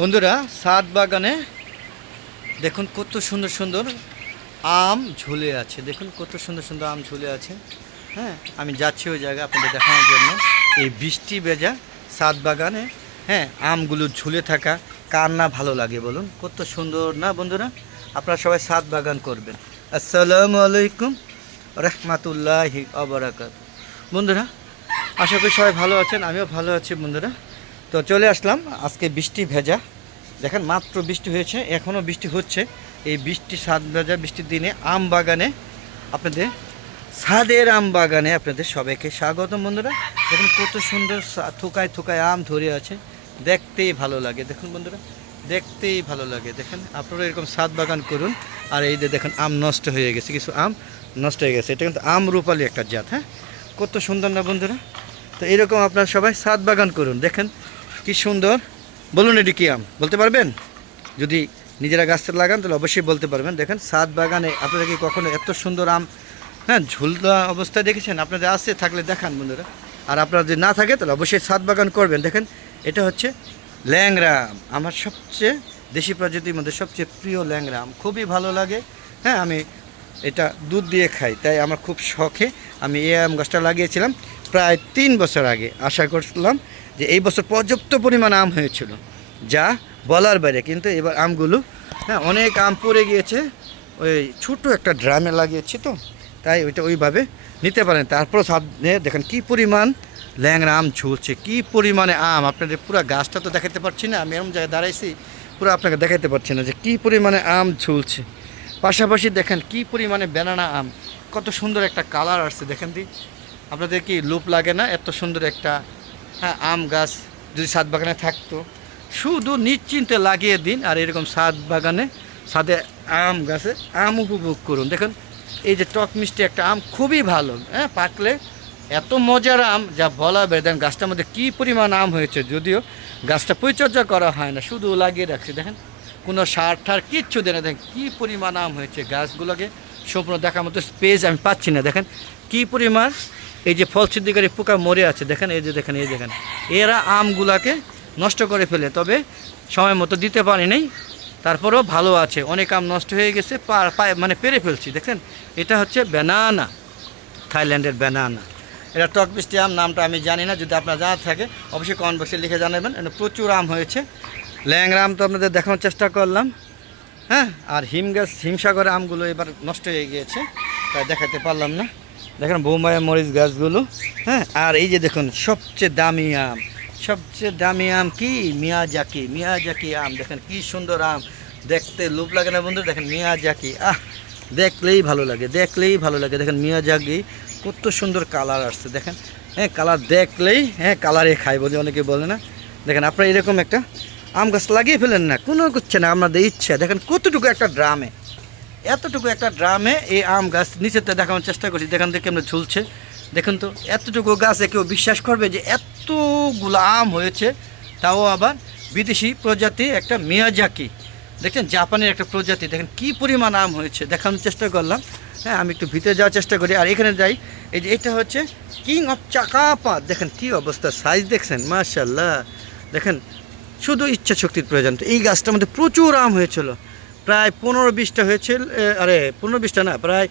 বন্ধুরা, ছাদ বাগানে দেখুন কত সুন্দর সুন্দর আম ঝুলে আছে। দেখুন কত সুন্দর সুন্দর আম ঝুলে আছে। হ্যাঁ, আমি যাচ্ছি ওই জায়গায় আপনাদের দেখানোর জন্য। এই বৃষ্টি ভেজা ছাদ বাগানে হ্যাঁ আমগুলো ঝুলে থাকা কার না ভালো লাগে বলুন? কত সুন্দর না বন্ধুরা? আপনারা সবাই ছাদ বাগান করবেন। আসসালামু আলাইকুম রহমতুল্লাহি আবরাকাত। বন্ধুরা, আশা করি সবাই ভালো আছেন, আমিও ভালো আছি বন্ধুরা। তো চলে আসলাম আজকে বৃষ্টি ভেজা। দেখেন মাত্র বৃষ্টি হয়েছে, এখনও বৃষ্টি হচ্ছে। এই বৃষ্টি ছাদ ভেজা বৃষ্টির দিনে আম বাগানে আপনাদের ছাদের আম বাগানে আপনাদের সবাইকে স্বাগতম বন্ধুরা। দেখুন কত সুন্দর থোকায় থোকায় আম ধরে আছে, দেখতেই ভালো লাগে। দেখুন বন্ধুরা, দেখতেই ভালো লাগে। দেখেন আপনারা এরকম ছাদ বাগান করুন। আর এই যে দেখেন আম নষ্ট হয়ে গেছে, কিছু আম নষ্ট হয়ে গেছে। এটা কিন্তু আম রূপালি একটা জাত। হ্যাঁ, কত সুন্দর না বন্ধুরা? তো এরকম আপনারা সবাই ছাদ বাগান করুন। দেখেন কি সুন্দর। বলুন এটি কী আম বলতে পারবেন? যদি নিজেরা গাছটা লাগান তাহলে অবশ্যই বলতে পারবেন। দেখেন ছাদ বাগানে আপনারা কি কখনো এত সুন্দর আম হ্যাঁ ঝুলদা অবস্থায় দেখেছেন? আপনাদের আছে থাকলে দেখান বন্ধুরা। আর আপনারা যদি না থাকে তাহলে অবশ্যই ছাদ বাগান করবেন। দেখেন এটা হচ্ছে ল্যাংড়া আম, আমার সবচেয়ে দেশি প্রজাতির মধ্যে সবচেয়ে প্রিয় ল্যাংড়া আম, খুবই ভালো লাগে। হ্যাঁ, আমি এটা দুধ দিয়ে খাই, তাই আমার খুব শখে আমি এই আম গাছটা লাগিয়েছিলাম প্রায় 3 বছর আগে। আশা করছিলাম যে এই বছর পর্যাপ্ত পরিমাণ আম হয়েছিল, যা বলার বাইরে। কিন্তু এবার আমগুলো হ্যাঁ অনেক আম পড়ে গিয়েছে। ওই ছোটো একটা ড্রামে লাগিয়েছি তো, তাই ওইটা ওইভাবে নিতে পারেন। তারপর সামনে দেখেন কি পরিমাণ ল্যাংড়া আম ঝুলছে, কি পরিমাণে আম। আপনাদের পুরো গাছটা তো দেখাতে পারছি না, আমি এরকম জায়গায় দাঁড়াইছি, পুরো আপনাকে দেখাতে পারছি না যে কি পরিমাণে আম ঝুলছে। পাশাপাশি দেখেন কি পরিমাণে ব্যানানা আম, কত সুন্দর একটা কালার আসছে। দেখেন দি, আপনাদের কি লুপ লাগে না? এত সুন্দর একটা হ্যাঁ আম গাছ যদি ছাদ বাগানে থাকতো, শুধু নিশ্চিন্তে লাগিয়ে দিন। আর এরকম ছাদ বাগানে ছাদে আম গাছে আম উপভোগ করুন। দেখুন এই যে টক মিষ্টি একটা আম, খুবই ভালো। হ্যাঁ, পাকলে এত মজার আম যা বলা বের। দেখেন গাছটার মধ্যে কী পরিমাণ আম হয়েছে, যদিও গাছটা পরিচর্যা করা হয় না, শুধু লাগিয়ে রাখছি। দেখেন কোনো সার ঠার কিচ্ছু দেয় না। দেখেন কী পরিমাণ আম হয়েছে। গাছগুলোকে সম্পূর্ণ দেখার মতো স্পেস আমি পাচ্ছি না। দেখেন কী পরিমাণ এই যে ফল ছিদ্রকারী পোকা মরে আছে। দেখেন এই যে দেখেন, এই দেখেন এরা আমগুলাকে নষ্ট করে ফেলে, তবে সময় মতো দিতে পারি নাই, তারপরেও ভালো আছে। অনেক আম নষ্ট হয়ে গেছে, মানে পেরে ফেলছি। দেখেন এটা হচ্ছে ব্যানানা, থাইল্যান্ডের ব্যানানা। এটা টক মিষ্টি আম, নামটা আমি জানি না, যদি আপনার জানা থাকে অবশ্যই কমেন্ট বক্সে লিখে জানাবেন। এটা প্রচুর আম হয়েছে। ল্যাংড়া আম তো আপনাদের দেখানোর চেষ্টা করলাম। হ্যাঁ, আর হিমসাগরের আমগুলো এবার নষ্ট হয়ে গিয়েছে, তাই দেখাতে পারলাম না। দেখেন বোম্বাইয়ের মরিচ গাছগুলো। হ্যাঁ, আর এই যে দেখুন সবচেয়ে দামি আম, সবচেয়ে দামি আম কি মিয়াজাকি আম। দেখেন কি সুন্দর আম, দেখতে লোভ লাগে না বন্ধু? দেখেন মিয়াজাকি, দেখলেই ভালো লাগে, দেখলেই ভালো লাগে। দেখেন মিয়াজাকি কত সুন্দর কালার আসছে। দেখেন হ্যাঁ, কালার দেখলেই হ্যাঁ কালারে খাই বলে অনেকে বলে না। দেখেন আপনারা এরকম একটা আম গাছ লাগিয়ে ফেলেন না, কোনো করছে না, আপনাদের ইচ্ছা। দেখেন কতটুকু একটা ড্রামে, এতটুকু একটা ড্রামে এই আম গাছ নিচেতে দেখানোর চেষ্টা করছি। দেখেন দেখে আমরা ঝুলছে। দেখুন তো এতটুকু গাছে কেউ বিশ্বাস করবে যে এতগুলো আম হয়েছে? তাও আবার বিদেশি প্রজাতি একটা মিয়াজাকি। দেখেন জাপানের একটা প্রজাতি। দেখেন কি পরিমাণ আম হয়েছে, দেখানোর চেষ্টা করলাম। হ্যাঁ, আমি একটু ভিতরে যাওয়ার চেষ্টা করি। আর এখানে যাই, এই যে এটা হচ্ছে কিং অফ চাকাপাত। দেখেন কি অবস্থা, সাইজ দেখছেন? মাশাআল্লাহ। দেখেন শুধু ইচ্ছা শক্তির প্রয়োজন। তো এই গাছটার মধ্যে প্রচুর আম হয়েছিল, প্রায় 15-20টা হয়েছিল। আরে 15-20টা না, প্রায়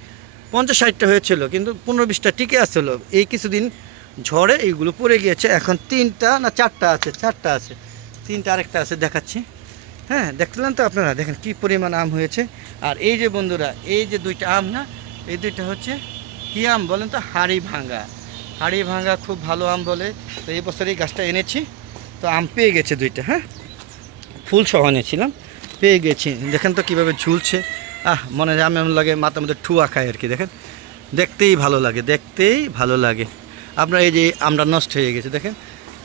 50-60টা হয়েছিল, কিন্তু 15-20টা টিকে আসছিলো। এই কিছুদিন ঝড়ে এইগুলো পড়ে গিয়েছে। এখন 3টা না 4টা আছে, 4টা আছে, 3টা আরেকটা আছে দেখাচ্ছি। হ্যাঁ, দেখলেন তো আপনারা? দেখেন কি পরিমাণ আম হয়েছে। আর এই যে বন্ধুরা, এই যে 2টা আম না, এই 2টা হচ্ছে কী আম বলেন তো? হাড়ি ভাঙা খুব ভালো আম বলে। তো এই বছর এই গাছটা এনেছি, তো আম পেয়ে গেছে 2টা। হ্যাঁ, ফুল সহ এনেছিলাম, পেয়ে গেছি। দেখেন তো কীভাবে ঝুলছে। মনে হয় এমন লাগে মাথার মধ্যে ঠুয়া খায় আর কি। দেখেন দেখতেই ভালো লাগে, দেখতেই ভালো লাগে। আপনার এই যে আমটা নষ্ট হয়ে গেছে, দেখেন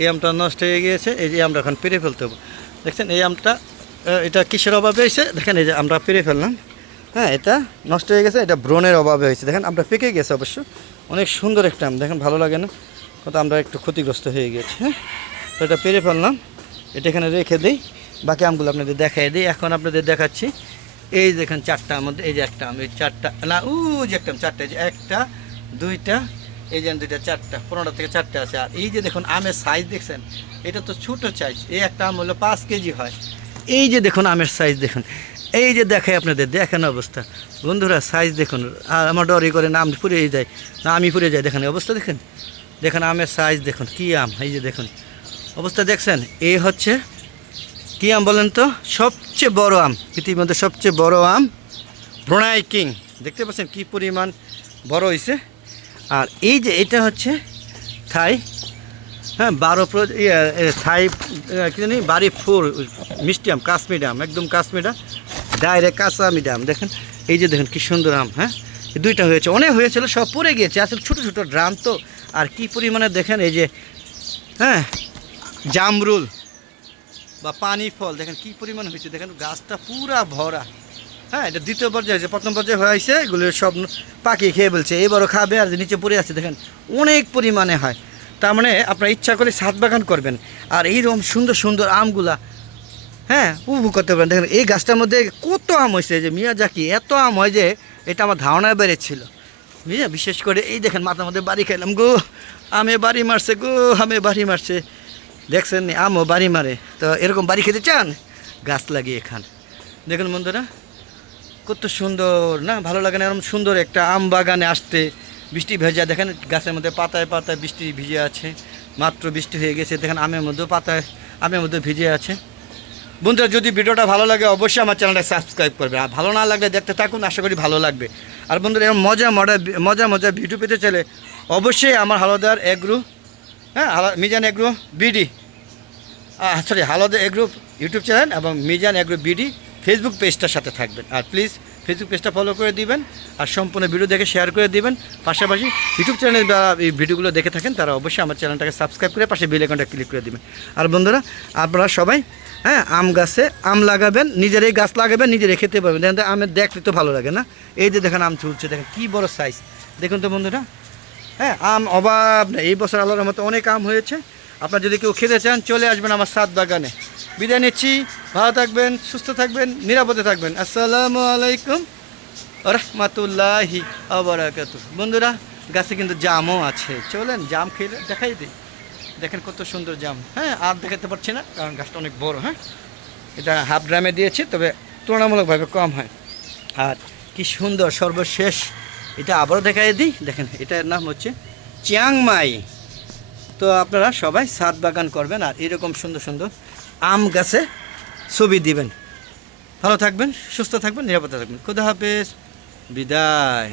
এই আমটা নষ্ট হয়ে গিয়েছে। এই যে আমরা এখন পেরে ফেলতে হবে। দেখছেন এই আমটা, এটা কিসের অভাবে হয়েছে? দেখেন এই যে আমরা পেরে ফেললাম। হ্যাঁ, এটা নষ্ট হয়ে গেছে, এটা ব্রণের অভাবে হয়েছে। দেখেন আমরা পেকে গেছে অবশ্য, অনেক সুন্দর একটা আম। দেখেন ভালো লাগে না? কত আমরা একটু ক্ষতিগ্রস্ত হয়ে গেছে। হ্যাঁ, তো এটা পেরে ফেললাম, এটা এখানে রেখে দিই। বাকি আমগুলো আপনাদের দেখাই দিই। এখন আপনাদের দেখাচ্ছি এই দেখেন 4টার মধ্যে এই যে একটা আম, এই 4টা না, যে একটা 4টা, এই যে 1টা 2টা, এই যে 2টা 4টা, 15টা থেকে 4টা আছে। আর এই যে দেখুন আমের সাইজ দেখছেন, এটা তো ছোটো সাইজ। এই একটা আম হলো 5 কেজি হয়। এই যে দেখুন আমের সাইজ দেখুন, এই যে দেখায় আপনাদের, দেখেন অবস্থা বন্ধুরা, সাইজ দেখুন। আর আমার ডরি করে না আম ফুরিয়ে যায়, না আমি ফুরিয়ে যাই, দেখেন অবস্থা দেখেন, দেখেন আমের সাইজ দেখুন, কী আম, এই যে দেখুন অবস্থা দেখছেন। এই হচ্ছে কী আম বলেন তো? সবচেয়ে বড় আম, পৃথিবীর মধ্যে সবচেয়ে বড় আম ব্রুনাই কিং। দেখতে পাচ্ছেন কী পরিমাণ বড় হয়েছে। আর এই যে এটা হচ্ছে থাই, হ্যাঁ 12 থাই কি জানি বাড়ি ফুল মিষ্টি আম, কাশ্মীর আম, একদম কাশ্মীর আম, ডাইরেক্ট কাঁচা মিডিয়াম। দেখেন এই যে দেখেন কী সুন্দর আম, হ্যাঁ এই দুইটা হয়েছে, অনেক হয়েছিল, সব পড়ে গিয়েছে, আসলে ছোটো ছোটো ড্রাম তো। আর কি পরিমাণে দেখেন এই যে, হ্যাঁ জামরুল বা পানি ফল দেখেন কী পরিমাণ হয়েছে, দেখেন গাছটা পুরা ভরা। হ্যাঁ এটা দ্বিতীয় পর্যায়ে হয়েছে, প্রথম পর্যায়ে হয়েছে এগুলো সব পাখি খেয়ে ফেলছে, এবারও খাবে। আর যে নিচে পড়ে আছে দেখেন অনেক পরিমাণে হয়। তার মানে আপনার ইচ্ছা করে ছাদ বাগান করবেন আর এইরকম সুন্দর সুন্দর আমগুলা, হ্যাঁ উপভোগ করতে পারেন। দেখেন এই গাছটার মধ্যে কত আম হয়েছে, যে মিয়াজাকি এত আম হয় যে এটা আমার ধারণায় বেড়েছিল। বুঝলেন, বিশেষ করে এই দেখেন মাথার মধ্যে বাড়ি খাইলাম গো, আমে বাড়ি মারছে গো, আমে বাড়ি মারছে, দেখছেন আমও বাড়ি মারে। তো এরকম বাড়ি খেতে চান, গাছ লাগিয়ে খান। দেখুন বন্ধুরা কত সুন্দর না, ভালো লাগে না এরকম সুন্দর একটা আম বাগানে আসতে। বৃষ্টি ভেজা দেখেন, গাছের মধ্যে পাতায় পাতায় বৃষ্টি ভিজে আছে, মাত্র বৃষ্টি হয়ে গেছে, দেখেন আমের মধ্যেও পাতায় আমের মধ্যে ভিজে আছে। বন্ধুরা যদি ভিডিওটা ভালো লাগে অবশ্যই আমার চ্যানেলটা সাবস্ক্রাইব করবে, আর ভালো না লাগলে দেখতে থাকুন, আশা করি ভালো লাগবে। আর বন্ধুরা এরকম মজা মজা ভিডিও পেতে চাইলে অবশ্যই আমার হালদার এগ্রো, হ্যাঁ Mizan agro BD, sorry Haldar agro YouTube channel এবং মিজান এগ্রো বিডি ফেসবুক পেজটার সাথে থাকবেন। আর প্লিজ ফেসবুক পেজটা ফলো করে দিবেন আর সম্পূর্ণ ভিডিও দেখে শেয়ার করে দিবেন। পাশাপাশি ইউটিউব চ্যানেলে যারা এই ভিডিওগুলো দেখে থাকেন তারা অবশ্যই আমার চ্যানেলটাকে সাবস্ক্রাইব করে পাশে বেল আইকনটা ক্লিক করে দিবেন। আর বন্ধুরা আপনারা সবাই, হ্যাঁ আম গাছে আম লাগাবেন, নিজেরাই গাছ লাগাবেন, নিজেরাই খেতে পারবেন। দেখেন তো আমের দেখতে তো ভালো লাগে না, এই যে দেখেন আম চুলছে, দেখেন কী বড় সাইজ, দেখুন তো বন্ধুরা। হ্যাঁ আম অভাব নেই, এই বছর আল্লাহর মতো অনেক আম হয়েছে। আপনার যদি কেউ খেতে চান চলে আসবেন আমার ছাদ বাগানে। বিদায় নিচ্ছি, ভালো থাকবেন, সুস্থ থাকবেন, নিরাপদে থাকবেন। আসসালামু আলাইকুম রহমতুল্লাহি আবরাকাতুহ। বন্ধুরা গাছে কিন্তু জামও আছে, চলেন জাম খেলে দেখাই দিই। দেখেন কত সুন্দর জাম, হ্যাঁ আর দেখাতে পারছি না কারণ গাছটা অনেক বড়। হ্যাঁ এটা হাফ ড্রামে দিয়েছি, তবে তুলনামূলকভাবে কম হয়। আর কি সুন্দর সর্বশেষ এটা আবারও দেখাই দিই, দেখেন এটার নাম হচ্ছে চিয়াংমাই। তো আপনারা সবাই ছাদ বাগান করবেন আর এরকম সুন্দর সুন্দর আম গাছে ছবি দিবেন। ভালো থাকবেন, সুস্থ থাকবেন, নিরাপদে থাকবেন। খুদা হাফেজ, বিদায়।